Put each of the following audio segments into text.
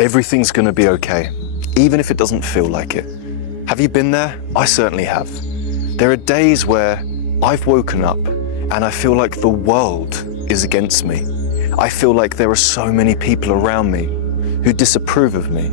Everything's gonna be okay, even if it doesn't feel like it. Have you been there? I certainly have. There are days where I've woken up and I feel like the world is against me. I feel like there are so many people around me who disapprove of me,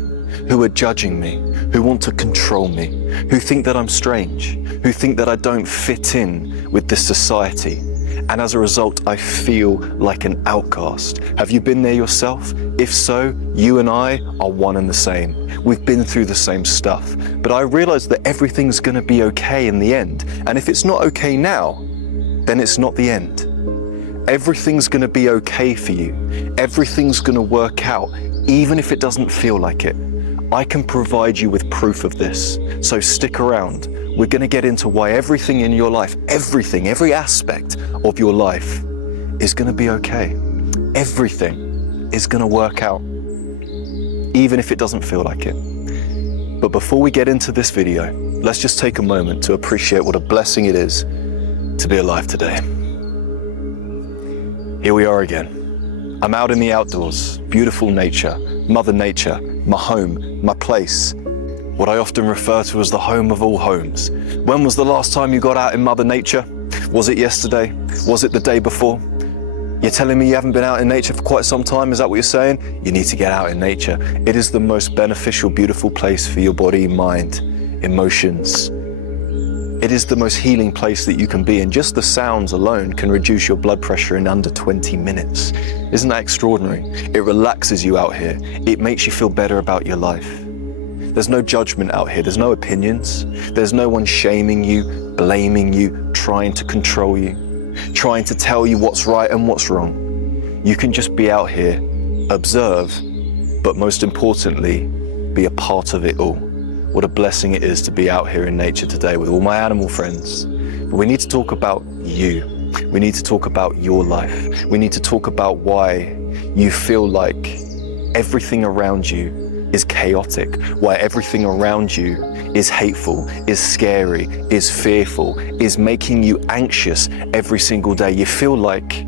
who are judging me, who want to control me, who think that I'm strange, who think that I don't fit in with this society. And as a result, I feel like an outcast. Have you been there yourself? If so, you and I are one and the same. We've been through the same stuff. But I realize that everything's gonna be okay in the end. And if it's not okay now, then it's not the end. Everything's gonna be okay for you. Everything's gonna work out, even if it doesn't feel like it. I can provide you with proof of this. So stick around. We're gonna get into why everything in your life, everything, every aspect of your life is gonna be okay. Everything is gonna work out, even if it doesn't feel like it. But before we get into this video, let's just take a moment to appreciate what a blessing it is to be alive today. Here we are again. I'm out in the outdoors, beautiful nature, Mother Nature, my home, my place, what I often refer to as the home of all homes. When was the last time you got out in Mother Nature? Was it yesterday? Was it the day before? You're telling me you haven't been out in nature for quite some time? Is that what you're saying? You need to get out in nature. It is the most beneficial, beautiful place for your body, mind, emotions. It is the most healing place that you can be in. Just the sounds alone can reduce your blood pressure in under 20 minutes. Isn't that extraordinary? It relaxes you out here. It makes you feel better about your life. There's no judgment out here. There's no opinions. There's no one shaming you, blaming you, trying to control you, trying to tell you what's right and what's wrong. You can just be out here, observe, but most importantly, be a part of it all. What a blessing it is to be out here in nature today with all my animal friends. But we need to talk about you. We need to talk about your life. We need to talk about why you feel like everything around you is chaotic, why everything around you is hateful, is scary, is fearful, is making you anxious every single day. You feel like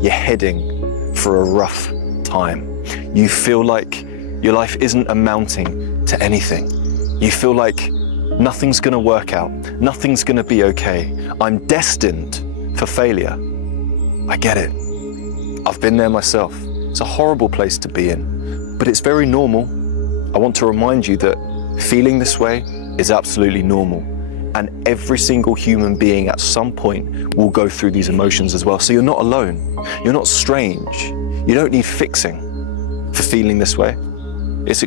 you're heading for a rough time. You feel like your life isn't amounting to anything. You feel like nothing's gonna work out, nothing's gonna be okay. I'm destined for failure. I get it. I've been there myself. It's a horrible place to be in, but it's very normal. I want to remind you that feeling this way is absolutely normal. And every single human being at some point will go through these emotions as well. So you're not alone. You're not strange. You don't need fixing for feeling this way. It's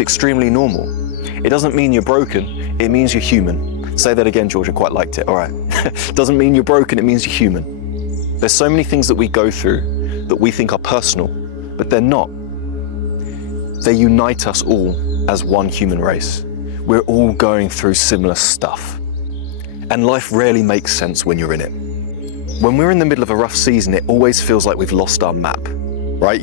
extremely normal. It doesn't mean you're broken, it means you're human. Say that again, George, I quite liked it, all right. Doesn't mean you're broken, it means you're human. There's so many things that we go through that we think are personal, but they're not. They unite us all as one human race. We're all going through similar stuff. And life rarely makes sense when you're in it. When we're in the middle of a rough season, it always feels like we've lost our map, right?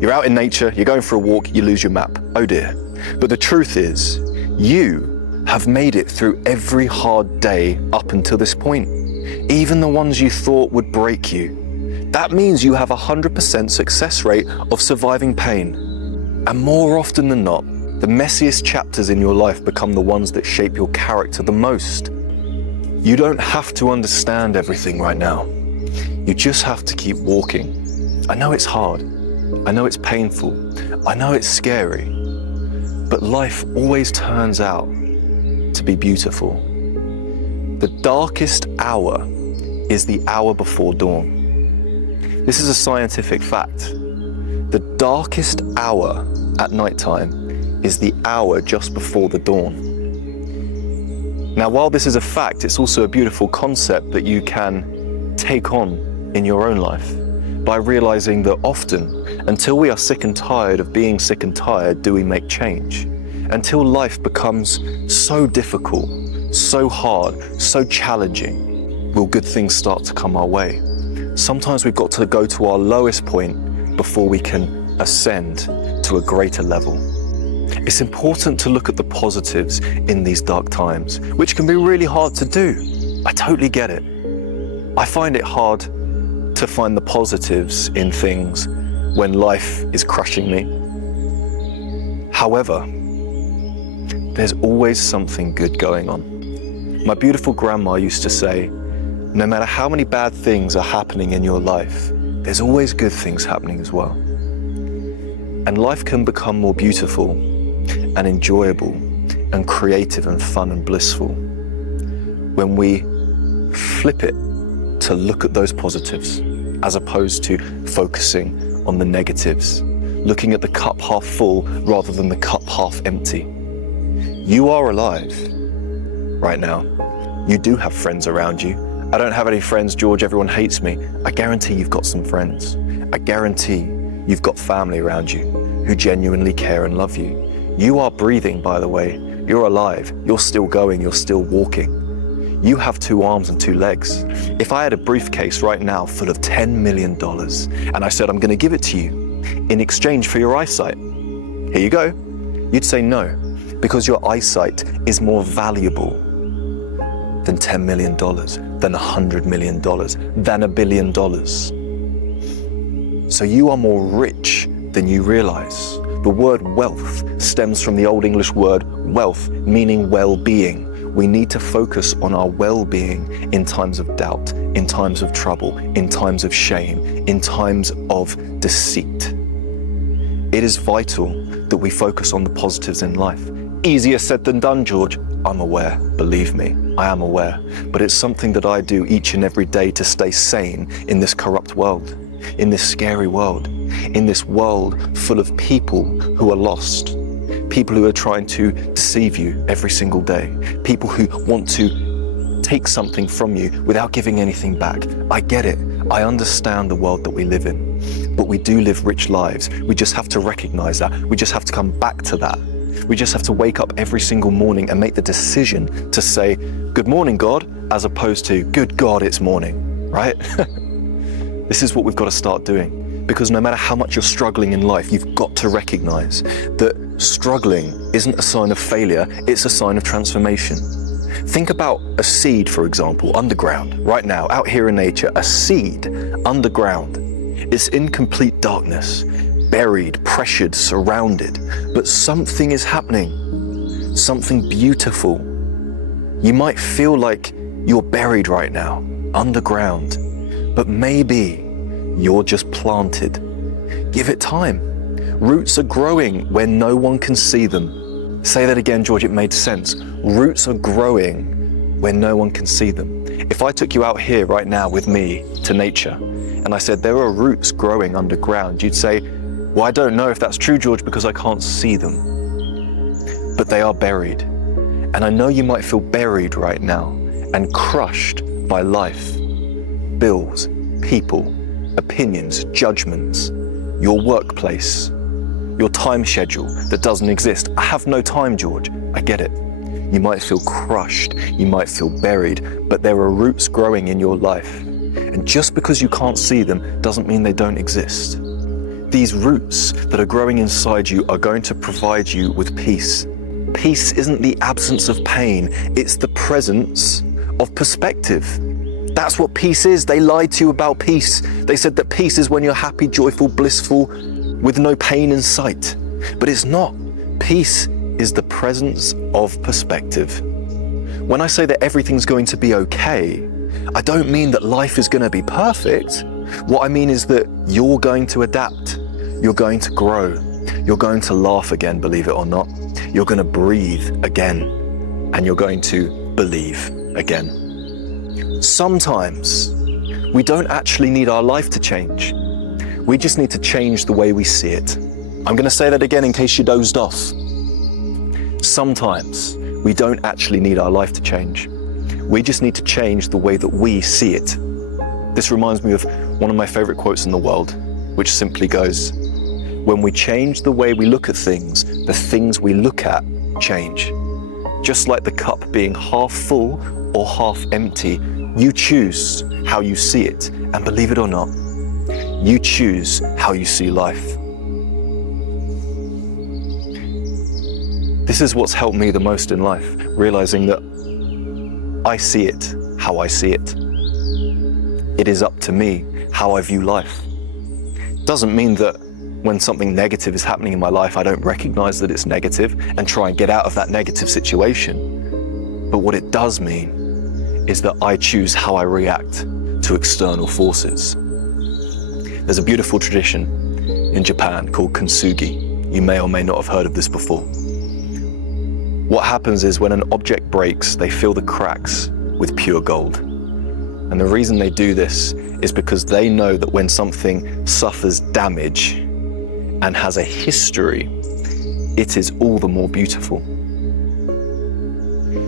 You're out in nature, you're going for a walk, you lose your map. Oh dear. But the truth is, you have made it through every hard day up until this point, even the ones you thought would break you. That means you have a 100% success rate of surviving pain. And more often than not, the messiest chapters in your life become the ones that shape your character the most. You don't have to understand everything right now. You just have to keep walking. I know it's hard. I know it's painful. I know it's scary. But life always turns out to be beautiful. The darkest hour is the hour before dawn. This is a scientific fact. The darkest hour at nighttime is the hour just before the dawn. Now, while this is a fact, it's also a beautiful concept that you can take on in your own life by realizing that often, until we are sick and tired of being sick and tired, do we make change. Until life becomes so difficult, so hard, so challenging, will good things start to come our way. Sometimes we've got to go to our lowest point before we can ascend to a greater level. It's important to look at the positives in these dark times, which can be really hard to do. I totally get it. I find it hard to find the positives in things when life is crushing me. However, there's always something good going on. My beautiful grandma used to say, no matter how many bad things are happening in your life, there's always good things happening as well. And life can become more beautiful and enjoyable and creative and fun and blissful when we flip it to look at those positives as opposed to focusing on the negatives, looking at the cup half full rather than the cup half empty. You are alive right now. You do have friends around you. I don't have any friends, George, everyone hates me. I guarantee you've got some friends. I guarantee you've got family around you who genuinely care and love you. You are breathing, by the way. You're alive. You're still going. You're still walking. You have 2 arms and 2 legs. If I had a briefcase right now full of $10 million and I said, I'm going to give it to you in exchange for your eyesight, here you go, you'd say no, because your eyesight is more valuable than $10 million, than $100 million, than $1 billion. So you are more rich than you realize. The word wealth stems from the Old English word wealth, meaning well-being. We need to focus on our well-being in times of doubt, in times of trouble, in times of shame, in times of deceit. It is vital that we focus on the positives in life. Easier said than done, George. I'm aware, believe me, I am aware. But it's something that I do each and every day to stay sane in this corrupt world, in this scary world, in this world full of people who are lost. People who are trying to deceive you every single day. People who want to take something from you without giving anything back. I get it. I understand the world that we live in. But we do live rich lives. We just have to recognize that. We just have to come back to that. We just have to wake up every single morning and make the decision to say, good morning, God, as opposed to, good God, it's morning, right? This is what we've got to start doing. Because no matter how much you're struggling in life, you've got to recognize that struggling isn't a sign of failure, it's a sign of transformation. Think about a seed, for example, underground, right now, out here in nature, a seed underground. It's in complete darkness, buried, pressured, surrounded, but something is happening, something beautiful. You might feel like you're buried right now, underground, but maybe you're just planted. Give it time. Roots are growing when no one can see them. Say that again, George, it made sense. Roots are growing when no one can see them. If I took you out here right now with me to nature, and I said, there are roots growing underground, you'd say, well, I don't know if that's true, George, because I can't see them. But they are buried. And I know you might feel buried right now and crushed by life, bills, people, opinions, judgments, your workplace, your time schedule that doesn't exist. I have no time, George. I get it. You might feel crushed, you might feel buried, but there are roots growing in your life. And just because you can't see them doesn't mean they don't exist. These roots that are growing inside you are going to provide you with peace. Peace isn't the absence of pain, it's the presence of perspective. That's what peace is. They lied to you about peace. They said that peace is when you're happy, joyful, blissful, with no pain in sight. But it's not. Peace is the presence of perspective. When I say that everything's going to be okay, I don't mean that life is going to be perfect. What I mean is that you're going to adapt. You're going to grow. You're going to laugh again, believe it or not. You're going to breathe again. And you're going to believe again. Sometimes we don't actually need our life to change. We just need to change the way we see it. I'm going to say that again in case you dozed off. Sometimes we don't actually need our life to change. We just need to change the way that we see it. This reminds me of one of my favorite quotes in the world, which simply goes, when we change the way we look at things, the things we look at change. Just like the cup being half full or half empty, you choose how you see it. And believe it or not, you choose how you see life. This is what's helped me the most in life, realizing that I see it how I see it. It is up to me how I view life. Doesn't mean that When something negative is happening in my life, I don't recognize that it's negative and try and get out of that negative situation. But what it does mean is that I choose how I react to external forces. There's a beautiful tradition in Japan called kintsugi. You may or may not have heard of this before. What happens is when an object breaks, they fill the cracks with pure gold. And the reason they do this is because they know that when something suffers damage and has a history, it is all the more beautiful.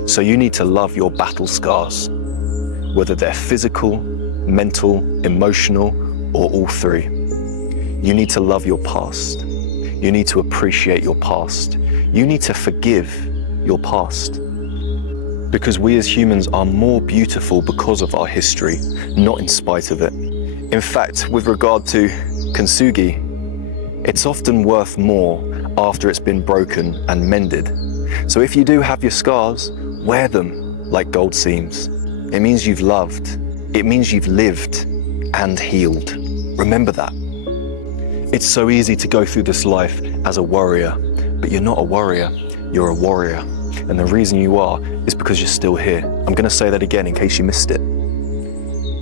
So you need to love your battle scars, whether they're physical, mental, emotional, or all three. You need to love your past. You need to appreciate your past. You need to forgive your past. Because we as humans are more beautiful because of our history, not in spite of it. In fact, with regard to kintsugi, it's often worth more after it's been broken and mended. So if you do have your scars, wear them like gold seams. It means you've loved. It means you've lived and healed. Remember that. It's so easy to go through this life as a warrior, but you're not a warrior, you're a warrior. And the reason you are is because you're still here. I'm going to say that again in case you missed it.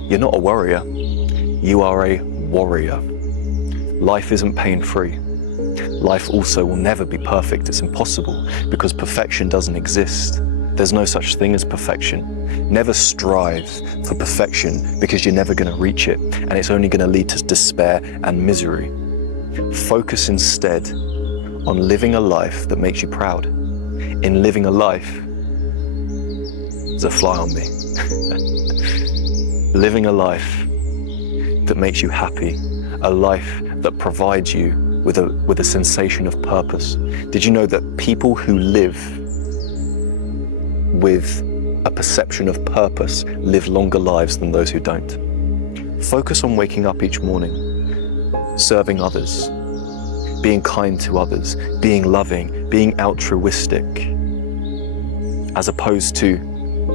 You're not a warrior, you are a warrior. Life isn't pain-free. Life also will never be perfect. It's impossible because perfection doesn't exist. There's no such thing as perfection. Never strive for perfection because you're never going to reach it, and it's only going to lead to despair and misery. Focus instead on living a life that makes you proud. In living a life, there's a fly on me. Living a life that makes you happy, a life that provides you with a sensation of purpose. Did you know that people who live with a perception of purpose live longer lives than those who don't? Focus on waking up each morning, serving others, being kind to others, being loving, being altruistic, as opposed to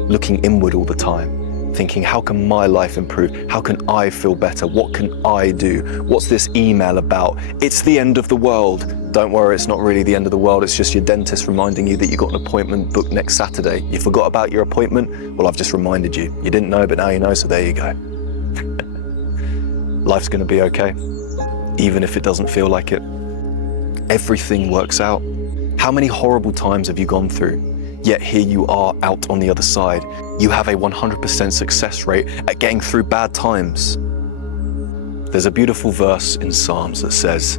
looking inward all the time, thinking, how can my life improve? How can I feel better? What can I do? What's this email about? It's the end of the world. Don't worry, it's not really the end of the world. It's just your dentist reminding you that you got an appointment booked next Saturday. You forgot about your appointment? Well, I've just reminded you. You didn't know, but now you know, so there you go. Life's gonna be okay, even if it doesn't feel like it. Everything works out. How many horrible times have you gone through? Yet here you are out on the other side. You have a 100% success rate at getting through bad times. There's a beautiful verse in Psalms that says,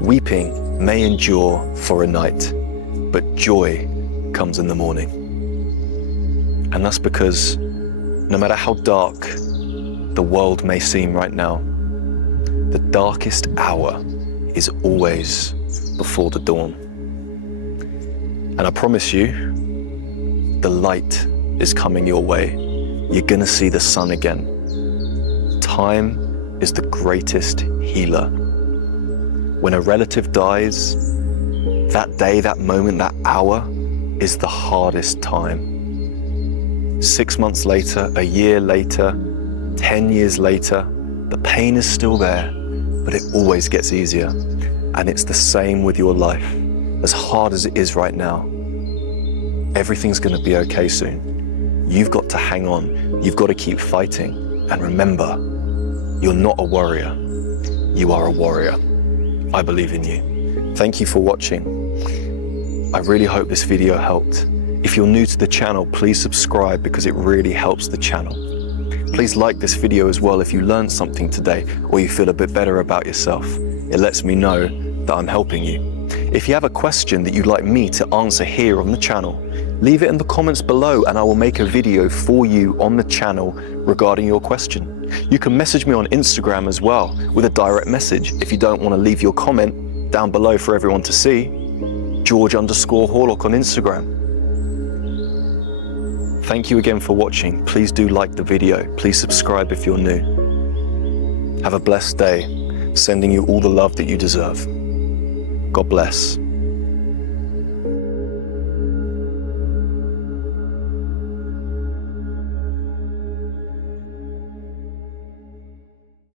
weeping may endure for a night, but joy comes in the morning. And that's because no matter how dark the world may seem right now, the darkest hour is always before the dawn. And I promise you, the light is coming your way. You're gonna see the sun again. Time is the greatest healer. When a relative dies, that day, that moment, that hour is the hardest time. 6 months later, a year later, 10 years later, the pain is still there, but it always gets easier. And it's the same with your life. As hard as it is right now, everything's gonna be okay soon. You've got to hang on. You've got to keep fighting. And remember, you're not a warrior. You are a warrior. I believe in you. Thank you for watching. I really hope this video helped. If you're new to the channel, please subscribe because it really helps the channel. Please like this video as well if you learned something today or you feel a bit better about yourself. It lets me know that I'm helping you. If you have a question that you'd like me to answer here on the channel, leave it in the comments below and I will make a video for you on the channel regarding your question. You can message me on Instagram as well with a direct message if you don't want to leave your comment down below for everyone to see. George_Horlock on Instagram. Thank you again for watching. Please do like the video. Please subscribe if you're new. Have a blessed day. Sending you all the love that you deserve. God bless.